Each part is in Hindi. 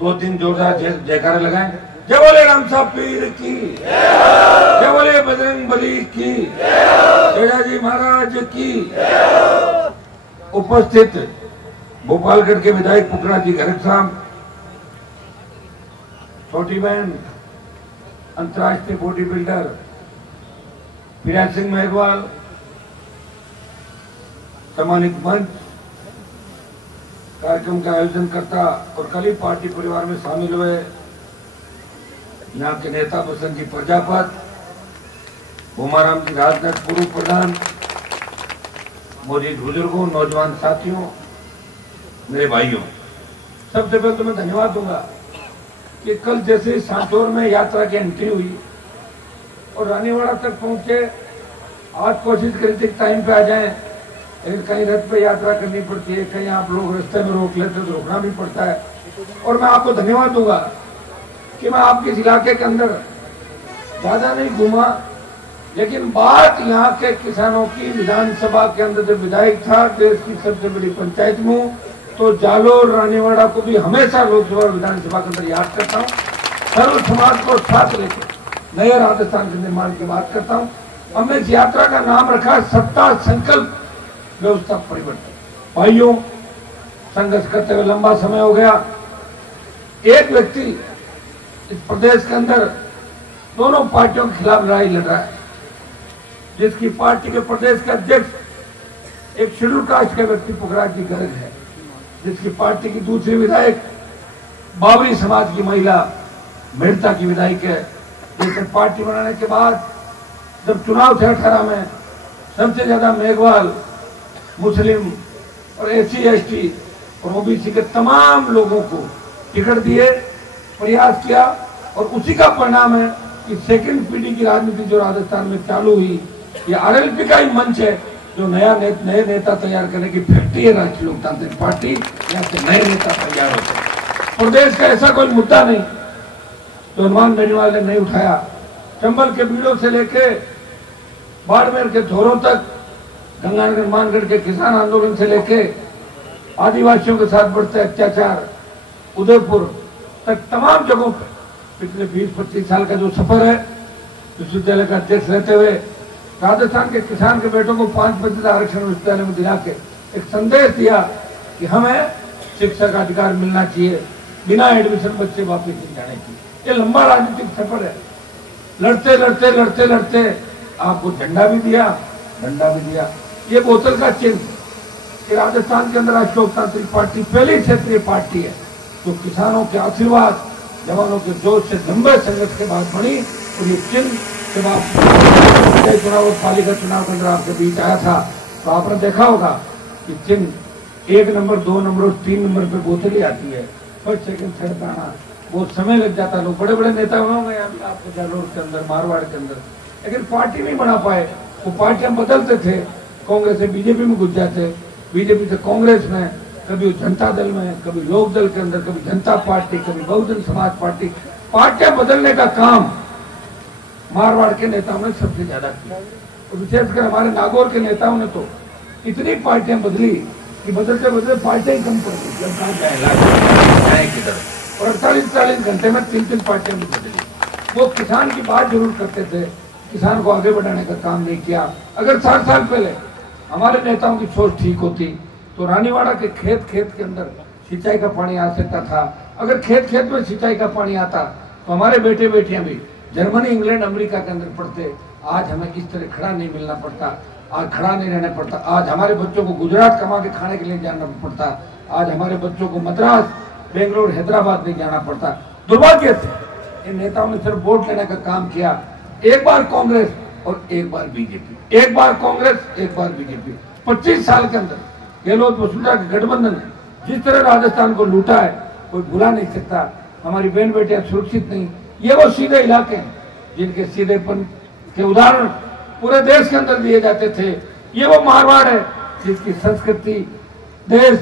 2-3 जोरदार जयकारे लगाएं। जय बोले राम साहब पीर की, जय बोले बजरंग बली की, जय जी महाराज की। उपस्थित भोपालगढ़ के विधायक पुखराज जी गर्ग साहब, छोटी बहन अंतर्राष्ट्रीय बॉडी बिल्डर फिराज सिंह मेघवाल, सम्मानित मंच, कार्यक्रम का आयोजन करता और कल ही पार्टी परिवार में शामिल हुए यहाँ के नेता बसंत जी प्रजापत, भूमाराम जी राजनाथ पूर्व प्रधान, मौजूद बुजुर्गों, नौजवान साथियों, मेरे भाइयों, सबसे पहले तो मैं धन्यवाद दूंगा कि कल जैसे सांचौर में यात्रा की एंट्री हुई और रानीवाड़ा तक पहुंचे। आज कोशिश करी थी टाइम पे आ जाएं, लेकिन कहीं रथ पे यात्रा करनी पड़ती है, कहीं आप लोग रास्ते में रोक लेते तो रुकना भी पड़ता है। और मैं आपको धन्यवाद दूंगा कि मैं आपके इस इलाके के अंदर ज्यादा नहीं घूमा, लेकिन बात यहाँ के किसानों की विधानसभा के अंदर जब विधायक था, देश की सबसे बड़ी पंचायत में हूँ, तो जालोर रानीवाड़ा को भी हमेशा लोकसभा और विधानसभा के अंदर याद करता हूँ। सर्व समाज को साथ लेकर नए राजस्थान के निर्माण की बात करता हूँ। हमने इस यात्रा का नाम रखा सत्ता संकल्प व्यवस्था परिवर्तन। भाइयों, संघर्ष करते हुए लंबा समय हो गया। एक व्यक्ति इस प्रदेश के अंदर दोनों पार्टियों के खिलाफ लड़ाई लड़ रहा है, जिसकी पार्टी के प्रदेश के अध्यक्ष एक शेड्यूल कास्ट का व्यक्ति पुखराज जी गर्ग है, जिसकी पार्टी की दूसरी विधायक बावरी समाज की महिला मेहता की विधायक है। लेकिन पार्टी बनाने के बाद जब चुनाव थे 18 में, सबसे ज्यादा मेघवाल, मुस्लिम और SC/ST और OBC के तमाम लोगों को टिकट दिए, प्रयास किया, और उसी का परिणाम है कि सेकंड पीढ़ी की राजनीति जो राजस्थान में चालू हुई, ये RLP का ही मंच है जो नए नेता तैयार करने की फैक्ट्री है राष्ट्रीय लोकतांत्रिक पार्टी। यहाँ से नए नेता तैयार होते हैं। प्रदेश का ऐसा कोई मुद्दा नहीं जो हनुमान बेनीवाल ने नहीं उठाया। चंबल के बीड़ों से लेके बाड़मेर के धोरों तक, गंगानगर मानगढ़ के किसान आंदोलन से लेके आदिवासियों के साथ बढ़ते अत्याचार, उदयपुर तक तमाम जगहों पर पिछले 20-25 साल का जो सफर है, विश्वविद्यालय का अध्यक्ष रहते हुए राजस्थान के किसान के बेटों को 5% आरक्षण विश्वविद्यालय में दिला के एक संदेश दिया कि हमें शिक्षा का अधिकार मिलना चाहिए, बिना एडमिशन बच्चे वापस नहीं जाने चाहिए। ये लंबा राजनीतिक सफर है। लड़ते लड़ते लड़ते लड़ते आपको झंडा भी दिया, डंडा भी दिया। ये बोतल का चिन्ह कि राजस्थान के अंदर राष्ट्रीय लोकतांत्रिक पार्टी पहली क्षेत्रीय पार्टी है जो किसानों के आशीर्वाद, जवानों के जोश से लंबे संघर्ष के बाद बनी। और ये चिन्ह जब आप चुनाव और पालिका चुनाव के अंदर आपके बीच आया था, तो आपने देखा होगा कि चिन्ह 1 नंबर, 2 नंबर और 3 नंबर पे बोतल ही आती है। फर्स्ट सेकंड थर्ड पे आना बहुत समय लग जाता। लोग बड़े बड़े नेता होंगे आपके जालोर के अंदर, मारवाड़ के अंदर, लेकिन पार्टी नहीं बना पाए। वो पार्टियां बदलते थे, कांग्रेस से बीजेपी में घुस जाते, बीजेपी से कांग्रेस में, कभी जनता दल में, कभी लोक दल के अंदर, कभी जनता पार्टी, कभी बहुजन समाज पार्टी। पार्टियां बदलने का काम मारवाड़ के नेताओं ने सबसे ज्यादा किया, और विशेषकर हमारे नागौर के नेताओं ने तो इतनी पार्टियां बदली कि बदलते बदलते पार्टियां कम पड़ गई। जब किधर, और 48-40 घंटे में 3-3 पार्टियां भी बदली। वो किसान की बात जरूर करते थे, किसान को आगे बढ़ाने का काम नहीं किया। अगर 60 साल पहले हमारे नेताओं की सोच ठीक होती तो रानीवाड़ा के खेत के अंदर सिंचाई का पानी आ सकता था। अगर खेत में सिंचाई का पानी आता तो हमारे बेटे बेटियां भी जर्मनी, इंग्लैंड, अमेरिका के अंदर पढ़ते। आज हमें इस तरह खड़ा नहीं मिलना पड़ता, आज खड़ा नहीं रहना पड़ता। आज हमारे बच्चों को गुजरात कमा के खाने के लिए जाना पड़ता, आज हमारे बच्चों को मद्रास, बेंगलोर, हैदराबाद नहीं जाना पड़ता। दुर्भाग्य से इन नेताओं ने सिर्फ वोट लेने का काम किया। एक बार कांग्रेस और एक बार बीजेपी, एक बार कांग्रेस, एक बार बीजेपी। 25 साल के अंदर गहलोत वसुंधरा के गठबंधन ने जिस तरह राजस्थान को लूटा है, कोई भुला नहीं सकता। हमारी बहन बेटियां सुरक्षित नहीं। ये वो सीधे इलाके हैं जिनके सीधेपन के उदाहरण पूरे देश के अंदर दिए जाते थे। ये वो मारवाड़ है जिसकी संस्कृति देश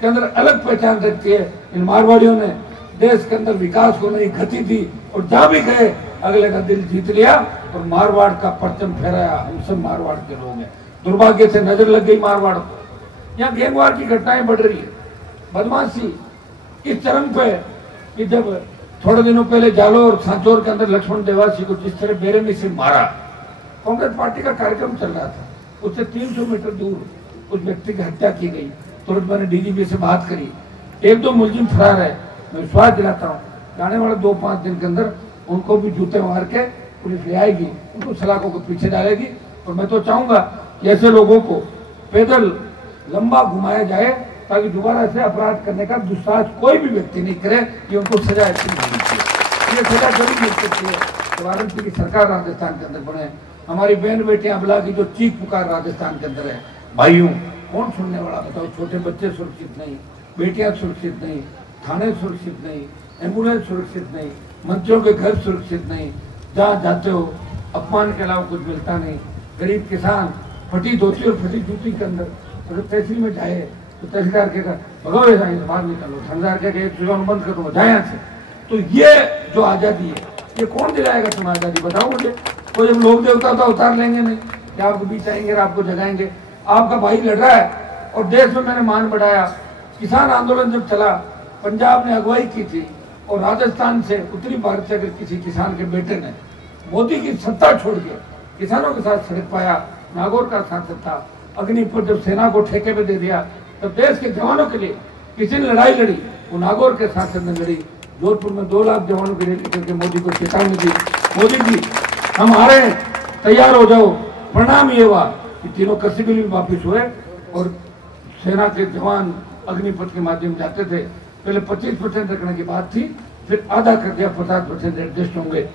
के अंदर अलग पहचान रखती है। इन मारवाड़ियों ने देश के अंदर विकास को नई गति दी, और जहां भी गए अगले का दिल जीत लिया और मारवाड़ का परचम फहराया। हम सब मारवाड़ के लोग हैं। दुर्भाग्य से नजर लग गई मारवाड़ को। यहाँ गैंगवार की घटनाएं बढ़ रही है, बदमाशी इस चरम पे कि जब थोड़े दिनों पहले जालोर और सांचौर के अंदर लक्ष्मण देवासी को जिस तरह बेरहमी से मारा, कांग्रेस पार्टी का कार्यक्रम चल रहा था, उससे 300 मीटर दूर उस व्यक्ति की हत्या की गई। तुरंत मैंने डीजीपी से बात करी, 1-2 मुलजिम फरार है, मैं विश्वास दिलाता हूँ आने वाले 2-5 दिन के अंदर उनको भी जूते मार के पुलिस ले आएगी, उनको सलाखों को पीछे डालेगी। और मैं तो चाहूंगा कि ऐसे लोगों को पैदल लंबा घुमाया जाए ताकि दोबारा ऐसे अपराध करने का दुस्साहस कोई भी व्यक्ति नहीं करे, कि उनको सजा ऐसी मिलनी चाहिए। ये सजा जरूर मिल सकती है तो वाराणसी की सरकार राजस्थान के अंदर बने। हमारी बहन बेटियां अबला की जो चीख पुकार राजस्थान के अंदर है, भाइयों कौन सुनने वाला बताओ। छोटे बच्चे सुरक्षित नहीं, बेटियां सुरक्षित नहीं, थाने सुरक्षित नहीं, एम्बुलेंस सुरक्षित नहीं, मंत्रियों के घर सुरक्षित नहीं, जहाँ जाते हो अपमान के अलावा कुछ मिलता नहीं। गरीब किसान फटी धोती और फटी जूती के अंदर अगर तहसील में जाए तो तहसीलदार के भगाओ बाहर निकालो, थानेदार के जुबान बंद कर दो, जाए यहाँ से। तो ये जो आजादी है ये कौन दिलाएगा तुम्हें आजादी, बताओ मुझे। कोई जब लोक देवता तो उतार लेंगे नहीं कि आपके बीच आएंगे आपको जगाएंगे। आपका भाई लड़ रहा है और देश में मैंने मान बढ़ाया। किसान आंदोलन जब चला, पंजाब ने अगुवाई की थी और राजस्थान से उत्तरी भारत से अगर किसी किसान के बेटे ने मोदी की सत्ता छोड़ के किसानों के साथ सड़क पाया, नागौर का सांसद था, अग्निपथ जब सेना को ठेके पे दे दिया तब देश के जवानों के लिए किसी ने लड़ाई लड़ी, वो नागौर के सांसद ने लड़ी। जोधपुर में 2 लाख जवानों की रैली करके मोदी को चेतावनी दी, मोदी जी हम आ रहे हैं, तैयार हो जाओ। परिणाम ये हुआ कि तीनों कसीबे भी वापिस हुए और सेना के जवान अग्निपथ के माध्यम जाते थे। पहले 25% रखने की बात थी, फिर आधा कर दिया, 50% एडजस्ट होंगे।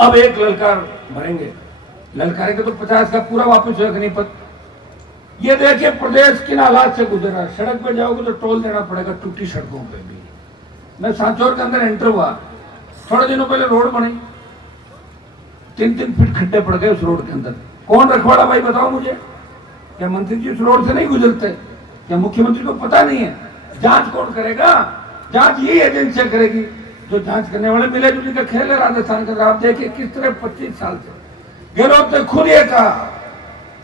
अब एक ललकार भरेंगे, ललकारेंगे तो 50 का पूरा वापस हो अग्निपथ। ये देखिए प्रदेश किन हालात से गुजरा। सड़क पे जाओगे तो टोल देना पड़ेगा टूटी सड़कों पे भी। मैं सांचौर के अंदर एंटर हुआ, थोड़े दिनों पहले रोड बनी, 3-3 फीट खड्डे पड़ गए उस रोड के अंदर। कौन रखवाड़ा भाई बताओ मुझे। क्या मंत्री जी उस रोड से नहीं गुजरते? क्या मुख्यमंत्री को पता नहीं है? जांच कौन करेगा? जांच यही एजेंसियां करेगी जो जांच करने वाले मिले जुले का खेल है राजस्थान का। आप देखिए किस तरह 25 साल से गहलोत ने खुद ये कहा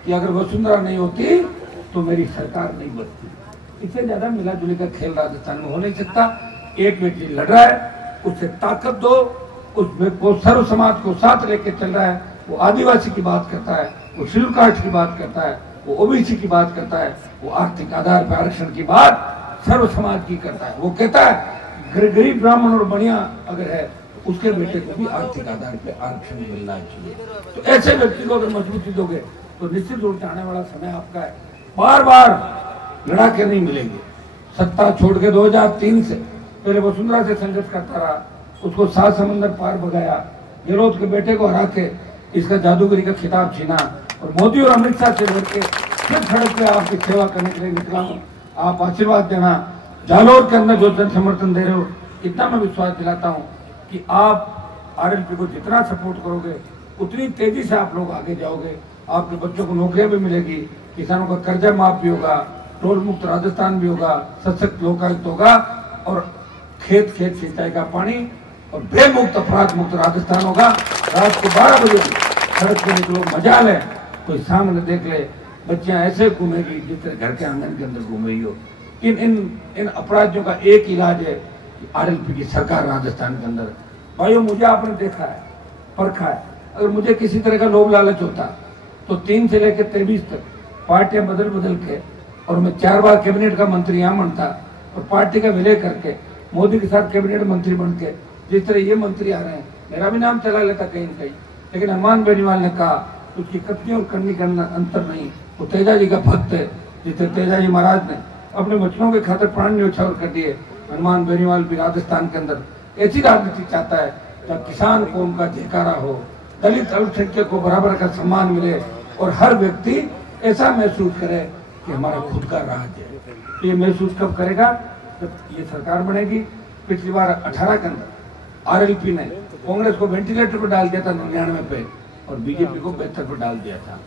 कि अगर वसुंधरा नहीं होती तो मेरी सरकार नहीं बनती। इससे ज्यादा मिला जुले का खेल राजस्थान में हो नहीं सकता। एक व्यक्ति लड़ रहा है, उससे ताकत दो, वो सर्व समाज को साथ लेके चल रहा है। वो आदिवासी की बात करता है, वो शेड्यूल कास्ट की बात करता है, वो ओबीसी की बात करता है, वो आर्थिक आधार पर आरक्षण की बात सर्व समाज की करता है। वो कहता है गरीब ब्राह्मण और बनिया अगर है तो उसके बेटे को भी आर्थिक आधार पर आरक्षण मिलना चाहिए। तो ऐसे व्यक्ति को अगर मजबूती दोगे तो निश्चित रूप से आने वाला समय आपका है। बार बार लड़ा के नहीं मिलेंगे। सत्ता छोड़ के 2003 से पहले वसुंधरा से संघर्ष करता रहा, उसको 7 समंदर पार भगाया, गहलोत के बेटे को हरा के इसका जादूगरी का खिताब छीना और मोदी और अमित शाह से लड़के फिर सड़क पे आपकी सेवा करने के लिए निकला हूँ। आप आशीर्वाद देना। जालोर के अंदर जो जन समर्थन दे रहे हो, इतना मैं विश्वास दिलाता हूँ कि आप आरएलपी को जितना सपोर्ट करोगे उतनी तेजी से आप लोग आगे जाओगे। आपके बच्चों को नौकरियां भी मिलेगी, किसानों का कर्जा माफ भी होगा, टोल मुक्त राजस्थान भी होगा, सशक्त लोकायुक्त होगा और खेत खेत सिंचाई का पानी और भय मुक्त अपराध मुक्त राजस्थान होगा। रात को 12 बजे सड़क पे निकलो, मजा ले, कोई सामने देख ले, बच्चियां ऐसे घूमेगी जिस तरह घर के आंगन के अंदर घूम रही हो। इन अपराधियों का एक इलाज है कि आरएलपी की सरकार राजस्थान के अंदर। भाइयों मुझे आपने देखा है, परखा है। अगर मुझे किसी तरह का लोभ लालच होता तो 3 से लेकर 23 तक पार्टियां बदल बदल के और मैं 4 बार कैबिनेट का मंत्री यहाँ बनता और पार्टी का विलय करके मोदी के साथ कैबिनेट मंत्री बन के जिस तरह ये मंत्री आ रहे हैं, मेरा भी नाम चला लेता कहीं कहीं। लेकिन हनुमान बेनीवाल ने कहा उसकी कथनी और करनी का अंतर नहीं, वो तेजा जी का भक्त है। जिसे तेजा जी महाराज ने अपने बच्चों के खातिर प्राण न्यौछावर कर दिए, हनुमान बेनीवाल भी राजस्थान के अंदर ऐसी राजनीति चाहता है जहाँ किसान को उनका जयकारा हो, दलित अल्पसंख्यक को बराबर का सम्मान मिले और हर व्यक्ति ऐसा महसूस करे कि हमारा खुद का राज है। तो ये महसूस कब करेगा? जब ये सरकार बनेगी। पिछली बार 18 के अंदर आरएलपी ने कांग्रेस को वेंटिलेटर पर डाल दिया था 99 पे और बीजेपी को 72 पर डाल दिया था।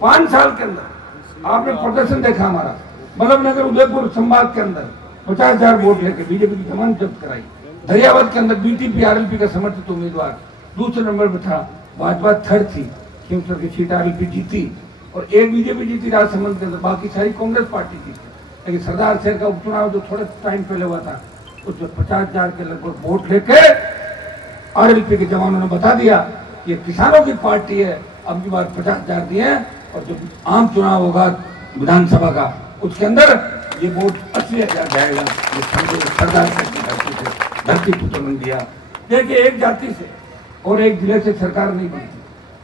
5 साल के अंदर आपने प्रदर्शन देखा हमारा। बल्लभनगर उदयपुर संभाग के अंदर 50,000 वोट लेके बीजेपी की जमानत जब्त कराई। दरियावत के अंदर बीटीपी आरएलपी का समर्थित उम्मीदवार दूसरे नंबर पर था, भाजपा 3rd थी, खींवसर की सीट आरएलपी जीती और एक बीजेपी जीती राजसमंद के अंदर, बाकी सारी कांग्रेस पार्टी की। लेकिन सरदार शहर का उपचुनाव जो थोड़े टाइम पहले हुआ था उसमें 50,000 के लगभग वोट लेके आरएलपी के जवानों ने बता दिया कि ये किसानों की पार्टी है, अब की बार 50,000 दिए और जब आम चुनाव होगा विधानसभा का उसके अंदर ये वोट 80,000 जाएगा। ये सरदार धरती पुत्र ने दिया। देखिए, एक जाति से और एक जिले से सरकार नहीं बनती,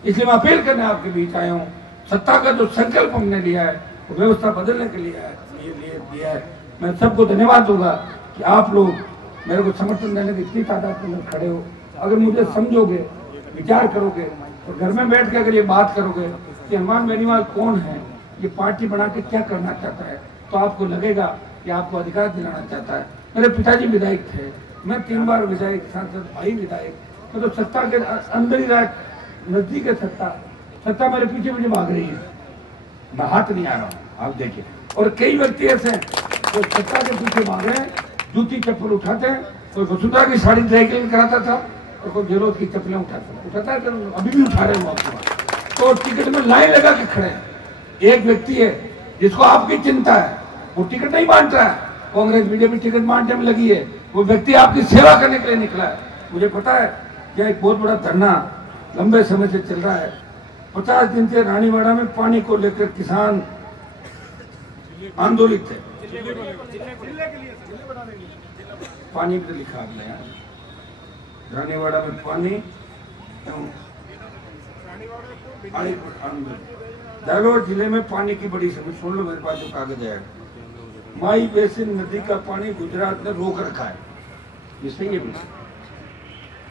इसलिए मैं अपील करने आपके बीच आया हूँ। सत्ता का जो संकल्प हमने लिया है वो व्यवस्था बदलने के लिए दिया है। मैं सबको धन्यवाद दूंगा कि आप लोग मेरे को समर्थन देने की इतनी तादाद में खड़े हो। अगर मुझे समझोगे, विचार करोगे और घर में बैठ के अगर ये बात करोगे कि हनुमान बेनीवाल कौन है, ये पार्टी बना के क्या करना चाहता है, तो आपको लगेगा कि आपको अधिकार दिलाना चाहता है। मेरे पिताजी विधायक थे, मैं 3 बार विधायक, सांसद, भाई विधायक। मैं तो सत्ता के अंदर ही रहा, नजदीक है सत्ता मेरे पीछे मुझे भाग रही है, मैं हाथ नहीं आ रहा हूँ, आप देखिए। और कई व्यक्ति ऐसे हैं जो सत्ता के पीछे भाग रहे हैं, जूती चप्पल उठाते हैं। कोई वसुंधरा की साड़ी साइकिल कराता था और कोई गेहलोत की चप्पलें उठाता है, अभी भी उठा रहे हैं आपके पास। तो टिकट में लाइन लगा के खड़े हैं। एक व्यक्ति है जिसको आपकी चिंता है, वो टिकट नहीं बांट रहा है, कांग्रेस बीजेपी टिकट बांटने में लगी है। वो व्यक्ति आपकी सेवा करने के लिए निकला है। मुझे पता है कि एक बहुत बड़ा धरना लंबे समय से चल रहा है। 50 दिन से रानीवाड़ा में पानी को लेकर किसान आंदोलित थे। पानी पे लिखा आपने यहाँ, रानीवाड़ा में पानी जालोर जिले में पानी की बड़ी समस्या। सुन लो, मेरे पास जो कागज है, माई बेसिन नदी का पानी गुजरात ने रोक रखा है, ये सही है।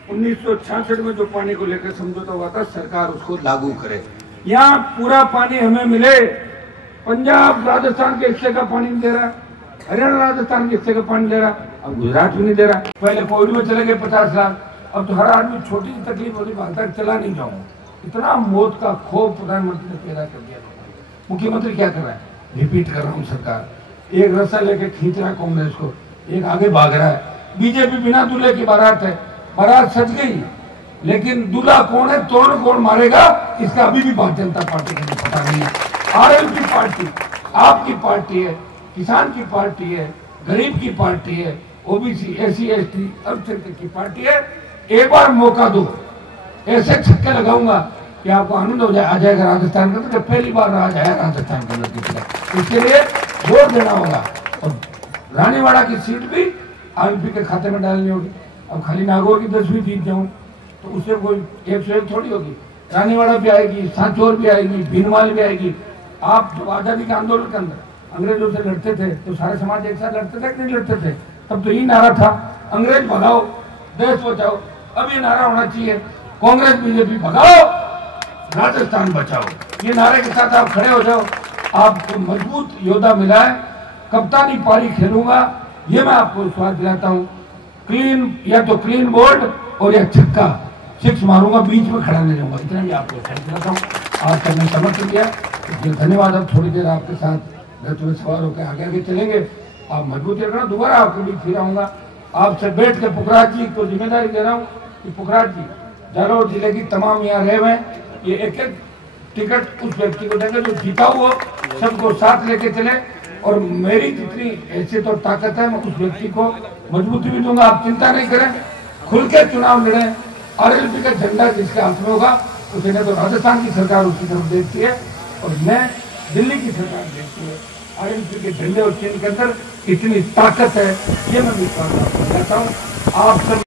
1966 में जो पानी को लेकर समझौता हुआ था, सरकार उसको लागू करे। यहाँ पूरा पानी हमें मिले। पंजाब राजस्थान के हिस्से का पानी नहीं दे रहा, हरियाणा राजस्थान के हिस्से का पानी दे रहा, अब गुजरात भी नहीं दे रहा। पहले कोविड में चले गए 50 लाख, अब तो हर आदमी छोटी सी तकलीफ होती, भाग तक चला नहीं जाऊंगा। इतना मौत का खौफ प्रधानमंत्री ने पैदा कर दिया। मुख्यमंत्री क्या कर रहा है? रिपीट कर रहा हूँ, सरकार एक रस्सा लेके खींच रहा है कांग्रेस को, एक आगे भाग रहा है। बीजेपी बिना दूल्हे की बारात है, बारात सज गई, लेकिन दूल्हा कौन है, तोरण कौन मारेगा, इसका अभी भी भारतीय जनता पार्टी को पता नहीं है। आरएलपी पार्टी आपकी पार्टी है, किसान की पार्टी है, गरीब की पार्टी है, ओबीसी एससी एसटी अल्पसंख्यक की पार्टी है। एक बार मौका दो, ऐसे छक्के लगाऊंगा कि आपको आनंद हो जाए, आ जाएगा राजस्थान का। तो पहली बार आ जाएगा राजस्थान का लड़की, इसके लिए वोट देना होगा। और रानीवाड़ा की सीट भी आरएलपी के खाते में डालनी होगी। अब खाली नागौर की 10वीं जीत जाऊं तो उससे कोई 101 थोड़ी होगी। रानीवाड़ा भी आएगी, सांचौर भी आएगी, भीनमाल भी आएगी। आप जब आजादी के आंदोलन के अंदर अंग्रेजों से लड़ते थे तो सारे समाज एक साथ लड़ते थे कि नहीं लड़ते थे? तब तो यही नारा था, अंग्रेज भगाओ, देश बचाओ। अब ये नारा होना चाहिए, कांग्रेस बीजेपी भगाओ, राजस्थान बचाओ। ये नारे के साथ आप खड़े हो जाओ, आपको मजबूत योद्धा मिला है। कप्तानी पारी खेलूंगा, ये मैं आपको विश्वास दिलाता हूँ। क्लीन, या तो क्लीन बोल्ड और या छक्का, 6 मारूंगा, बीच में खड़ा नहीं रहूंगा। इतना भी आपको विश्वास दिलाता हूँ। आज तक मैंने समर्थन दिया, इसलिए धन्यवाद। अब थोड़ी देर आपके साथ रथ में सवार होकर आगे आगे चलेंगे। आप मजबूती रखना, दोबारा आपके बीच फिर आऊंगा। आपसे बैठ के पुखराज जी को जिम्मेदारी दे रहा हूँ कि पुखराज जी, जालोर जिले की तमाम यहाँ रहे हुए, ये एक एक टिकट उस व्यक्ति को देंगे जो जीता हुआ, सबको साथ लेके चले। और मेरी जितनी हैसियत और ताकत है, मैं उस व्यक्ति को मजबूती भी दूंगा। आप चिंता नहीं करें, खुल के चुनाव लड़ें। आरएलपी का झंडा जिसके हाथ में होगा, उसे न तो राजस्थान की सरकार उसकी तरफ देखती है और न दिल्ली की सरकार देखती है। आरएलपी के झंडे और चिन्ह के अंदर इतनी ताकत है, ये मैं विश्वास करता हूँ। आप सब